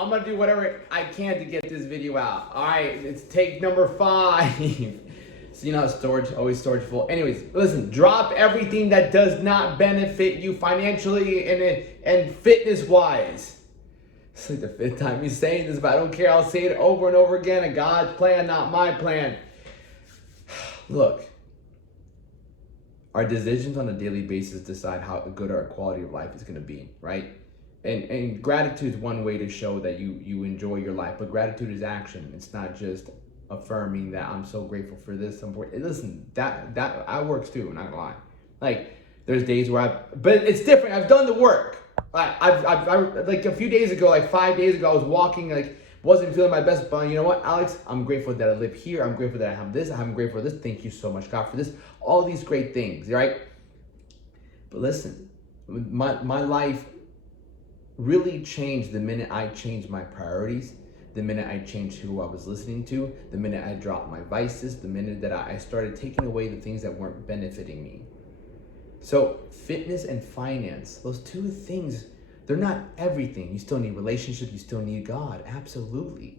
I'm gonna do whatever I can to get this video out. All right, it's take number 5. So you know, storage, always storage full. Anyways, listen, drop everything that does not benefit you financially and fitness wise. It's like the 5th time he's saying this, but I don't care. I'll say it over and over again. And God's plan, not my plan. Look, our decisions on a daily basis decide how good our quality of life is going to be, right? And gratitude is one way to show that you enjoy your life, but gratitude is action. It's not just affirming that I'm so grateful for this. Listen, that works too. Not gonna lie. Like there's days where but it's different. I've done the work. I've like a few days ago, like 5 days ago, I was walking, like wasn't feeling my best, but you know what, Alex? I'm grateful that I live here. I'm grateful that I have this. I'm grateful for this. Thank you so much, God, for this. All these great things, right? But listen, my life really changed the minute I changed my priorities, the minute I changed who I was listening to, the minute I dropped my vices, the minute that I started taking away the things that weren't benefiting me. So fitness and finance, those two things, they're not everything. You still need relationships, you still need God, absolutely.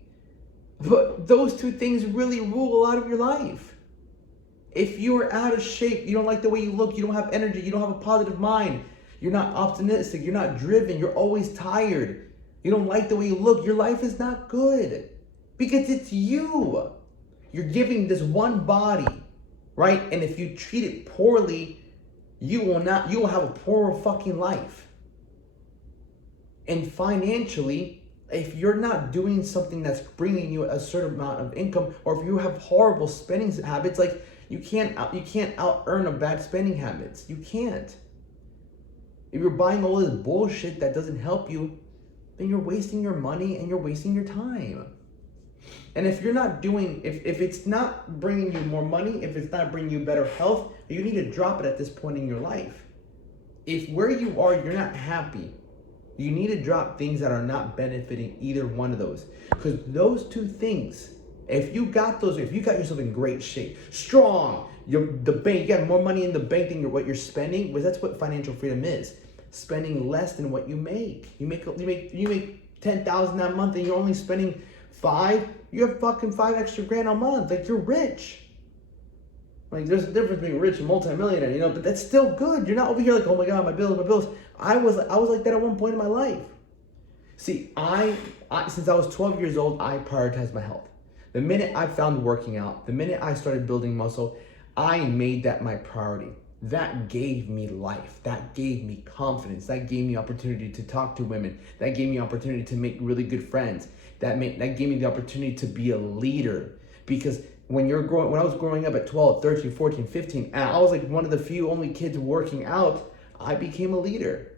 But those two things really rule a lot of your life. If you're out of shape, you don't like the way you look, you don't have energy, you don't have a positive mind, you're not optimistic, you're not driven, you're always tired, you don't like the way you look, your life is not good. Because it's you. You're giving this one body, right? And if you treat it poorly, you will have a poorer fucking life. And financially, if you're not doing something that's bringing you a certain amount of income, or if you have horrible spending habits, like you can't out earn a bad spending habits. You can't. If you're buying all this bullshit that doesn't help you, then you're wasting your money and you're wasting your time. And if you're not doing, if it's not bringing you more money, if it's not bringing you better health, you need to drop it at this point in your life. If where you are, you're not happy, you need to drop things that are not benefiting either one of those. Because those two things, if you got yourself in great shape, strong, the bank, you got more money in the bank than what you're spending, because that's what financial freedom is. Spending less than what you make. You make $10,000 that month and you're only spending 5, you have fucking 5 extra grand a month. Like, you're rich. Like, there's a difference between rich and multimillionaire, you know, but that's still good. You're not over here like, oh my God, my bills. I was like that at one point in my life. See, I since I was 12 years old, I prioritized my health. The minute I found working out, the minute I started building muscle, I made that my priority. That gave me life. That gave me confidence. That gave me opportunity to talk to women. That gave me opportunity to make really good friends. That gave me the opportunity to be a leader. Because when I was growing up at 12, 13, 14, 15, and I was like one of the few only kids working out, I became a leader.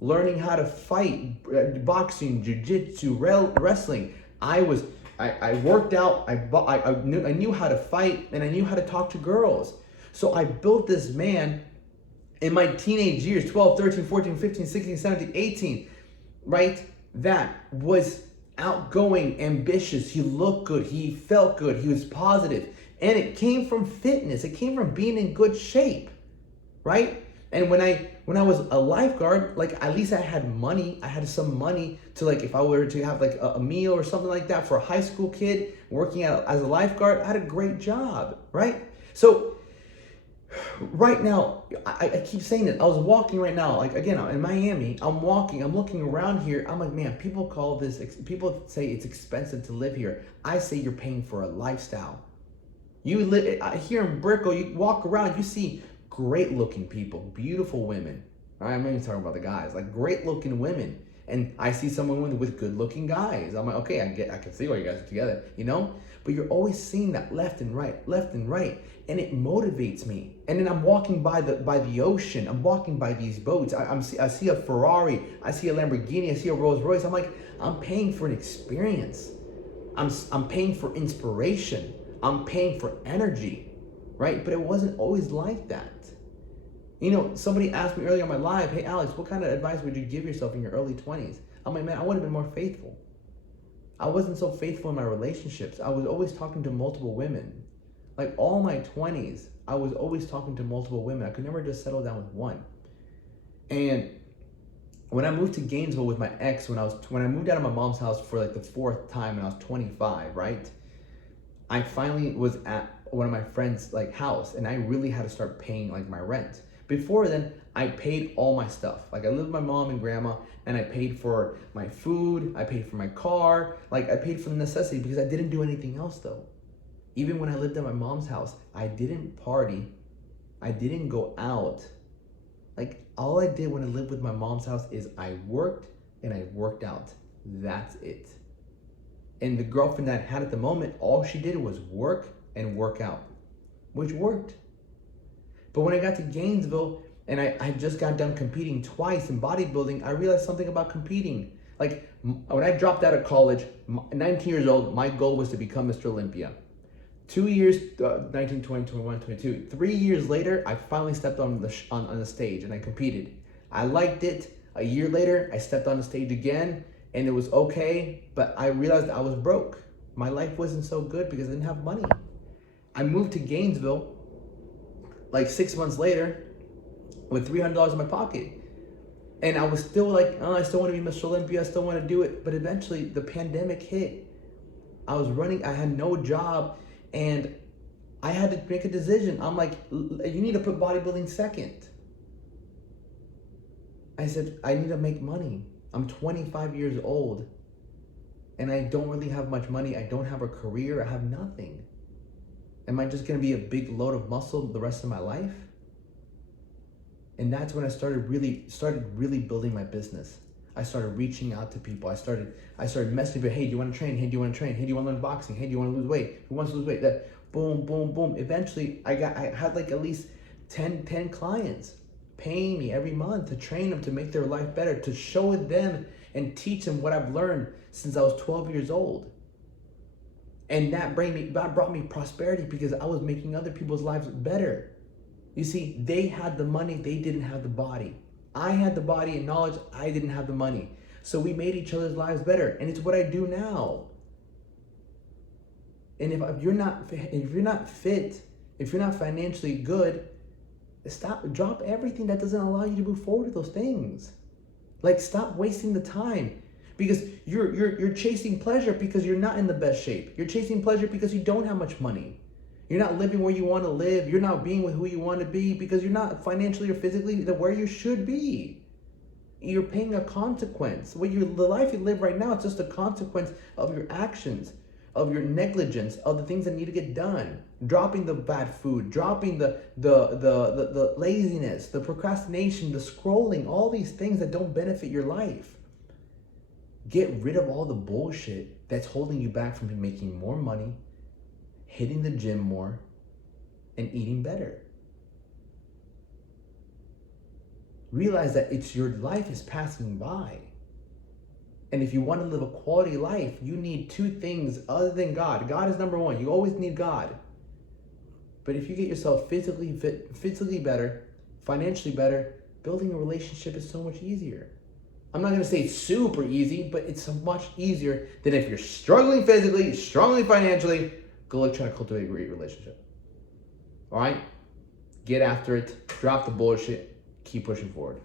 Learning how to fight, boxing, jiu-jitsu, wrestling. I worked out, I knew how to fight, and I knew how to talk to girls. So I built this man in my teenage years, 12, 13, 14, 15, 16, 17, 18, right? That was outgoing, ambitious. He looked good. He felt good. He was positive. And it came from fitness. It came from being in good shape, right? And when I was a lifeguard, like at least I had money. I had some money to, like, if I were to have like a meal or something like that for a high school kid working out as a lifeguard, I had a great job, right? So right now, I keep saying it. I was walking right now, like again, in Miami, I'm walking, I'm looking around here. I'm like, man, people people say it's expensive to live here. I say you're paying for a lifestyle. You live here in Brickell, you walk around, you see great looking people, beautiful women. I'm not even talking about the guys, like great looking women. And I see someone with good looking guys. I'm like, okay, I can see why you guys are together, you know? But you're always seeing that left and right. And it motivates me. And then I'm walking by the ocean. I'm walking by these boats. I see a Ferrari. I see a Lamborghini. I see a Rolls Royce. I'm like, I'm paying for an experience. I'm paying for inspiration. I'm paying for energy, right? But it wasn't always like that. You know, somebody asked me earlier on my live, hey, Alex, what kind of advice would you give yourself in your early 20s? I'm like, man, I would have been more faithful. I wasn't so faithful in my relationships. I was always talking to multiple women. Like all my 20s, I was always talking to multiple women. I could never just settle down with one. And When I moved to Gainesville with my ex, when I moved out of my mom's house for like the fourth time when I was 25, right? I finally was at one of my friends' like house, and I really had to start paying like my rent. Before then, I paid all my stuff. Like I lived with my mom and grandma, and I paid for my food, I paid for my car, like I paid for the necessity because I didn't do anything else though. Even when I lived at my mom's house, I didn't party, I didn't go out. Like all I did when I lived with my mom's house is I worked and I worked out. That's it. And the girlfriend that I had at the moment, all she did was work and work out, which worked. But when I got to Gainesville and I just got done competing twice in bodybuilding, I realized something about competing. Like when I dropped out of college, 19 years old, my goal was to become Mr. Olympia. 2 years, 19, 20, 21, 22. 3 years later, I finally stepped on the stage and I competed. I liked it. A year later, I stepped on the stage again and it was okay, but I realized I was broke. My life wasn't so good because I didn't have money. I moved to Gainesville like 6 months later with $300 in my pocket. And I was still like, oh, I still want to be Mr. Olympia, I still want to do it. But eventually the pandemic hit. I was running, I had no job, and I had to make a decision. I'm like, you need to put bodybuilding second. I said, I need to make money. I'm 25 years old and I don't really have much money. I don't have a career. I have nothing. Am I just going to be a big load of muscle the rest of my life? And that's when I started really building my business. I started reaching out to people. I started messaging people. Hey, do you want to train? Hey, do you want to train? Hey, do you want to learn boxing? Hey, do you want to lose weight? Who wants to lose weight? That boom, boom, boom. Eventually, I had like at least 10 clients paying me every month to train them, to make their life better, to show them and teach them what I've learned since I was 12 years old. And that brought me prosperity because I was making other people's lives better. You see, they had the money, they didn't have the body. I had the body and knowledge, I didn't have the money. So we made each other's lives better, and it's what I do now. And if you're not fit, if you're not financially good, drop everything that doesn't allow you to move forward with those things. Like, stop wasting the time because you're chasing pleasure because you're not in the best shape. You're chasing pleasure because you don't have much money. You're not living where you want to live. You're not being with who you want to be because you're not financially or physically where you should be. You're paying a consequence. The life you live right now, it's just a consequence of your actions, of your negligence, of the things that need to get done. Dropping the bad food, dropping the laziness, the procrastination, the scrolling, all these things that don't benefit your life. Get rid of all the bullshit that's holding you back from making more money, hitting the gym more, and eating better. Realize that your life is passing by. And if you want to live a quality life, you need two things other than God. God is number one. You always need God. But if you get yourself physically fit, physically better, financially better, building a relationship is so much easier. I'm not going to say it's super easy, but it's so much easier than if you're struggling physically, struggling financially, go like trying to cultivate a great relationship. All right? Get after it. Drop the bullshit. Keep pushing forward.